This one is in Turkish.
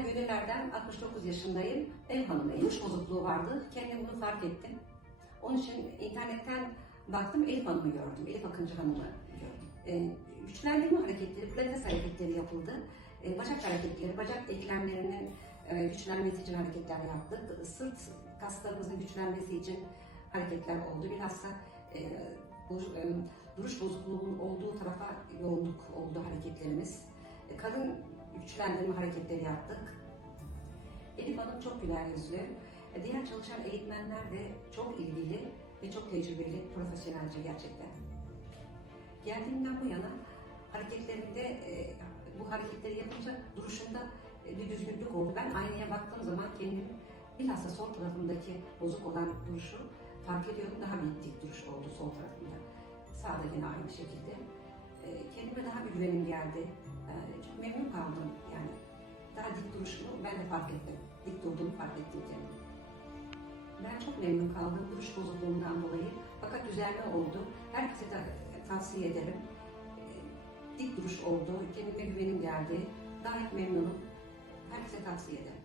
Ben gönüllerden 69 yaşındayım. Ev hanımıyım. Duruş bozukluğu vardı. Kendim bunu fark ettim. Onun için internetten baktım Elif Hanım'ı gördüm. Elif Akıncı Hanım'ı gördüm. Ee, güçlendirme hareketleri, pilates hareketleri yapıldı. Ee, bacak hareketleri, bacak eklemlerinin e, güçlenmesi hareketler yaptık. Sırt kaslarımızın güçlenmesi için hareketler oldu. Bilhassa e, bu, e, duruş bozukluğunun olduğu tarafa yoğunluk oldu hareketlerimiz. E, kadın güçlendirme hareketleri yaptık. Elif Hanım çok güler yüzlü. E, Diğer çalışan eğitmenler de çok ilgili ve çok tecrübeli, profesyonelce gerçekten. Geldiğimden bu yana hareketlerimde e, bu hareketleri yapınca duruşumda e, bir düzgünlük oldu. Ben aynaya baktığım zaman kendim bilhassa sol tarafımdaki bozuk olan duruşu fark ediyorum. Daha bir dik duruş oldu sol tarafımda. Sağda yine aynı şekilde. Kendime daha bir güvenim geldi. Dik duruşumu ben de fark ettim. Dik durduğumu fark ettim kendime. Ben çok memnun kaldım duruş bozukluğundan dolayı. Fakat düzelme oldu. Herkese de tavsiye ederim. Ee, Dik duruş oldu. Kendime güvenim geldi. Gayet memnunum. Herkese tavsiye ederim.